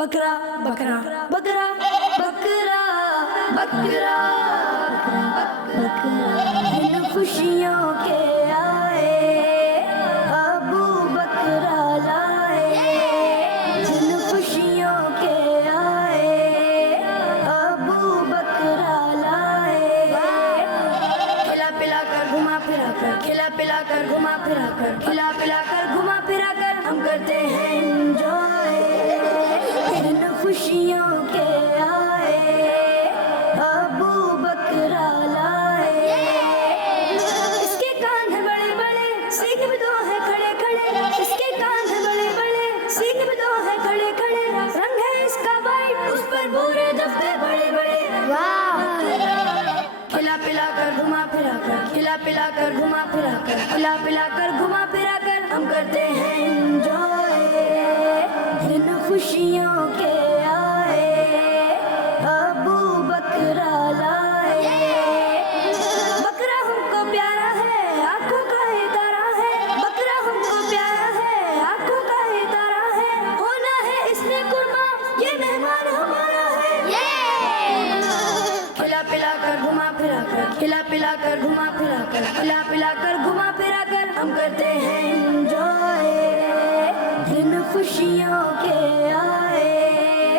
بکرا بکرا بکرا بکرا بکرا بکرا ان خوشیوں کے آئے ابو بکرا لائے ان خوشیوں کے آئے ابو بکرا لائے کھلا پلا کر گھما پھرا کر کھلا پلا کر گھما پھرا کر کھلا پلا کر گھما پھرا کر ہم کرتے ہیں انجوائے ان خوشیوں کے آئے ابو بکرا لائے اس کے کان ہیں بڑے بڑے سینگ میں دو ہیں کھڑے کھڑے اس کے کان ہیں بڑے بڑے سینگ میں دو ہیں کھڑے کھڑے رنگ ہے اس کا وائٹ اس پر بورے دبے بڑے بڑے کھلا پلا کر گھما پھرا کر کھلا پلا کر گھما پھرا کر کھلا پلا کر گھما پھرا کر ہم کرتے ہیں انجوائے ان خوشیوں کے آئے ابو بکرا لائے بکرا ہم کو پیارا ہے آنکھوں کا ہے تارا ہے بکرا ہم کو پیارا ہے آنکھوں کا ہے تارا ہے ہونا ہے اس نے قربان یہ مہمان ہمارا ہے کھلا پلا کر گھما پھرا کر کھلا پلا کر گھما پھرا کر کھلا پلا کر گھما پھرا کر ہم کرتے ہیں انجوائے ان خوشیوں کے آئے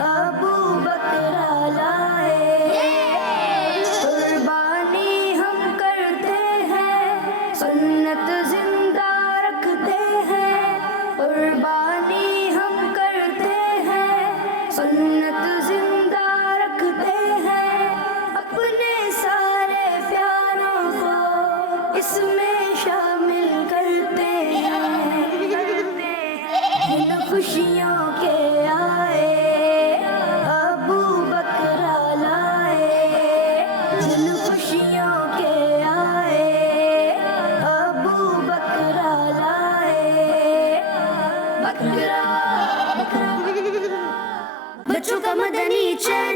ابو بکرا لائے قربانی ہم کرتے ہیں سنت زندہ رکھتے ہیں قربانی ہم کرتے ہیں سنت زندہ رکھتے ہیں اپنے سارے پیاروں کو اس میں شامل کرتے ہیں ان خوشیوں کے آئے ابو بکرا لائے ان خوشیوں کے آئے ابو بکرا لائے بکرا بچوں کا مدنی چین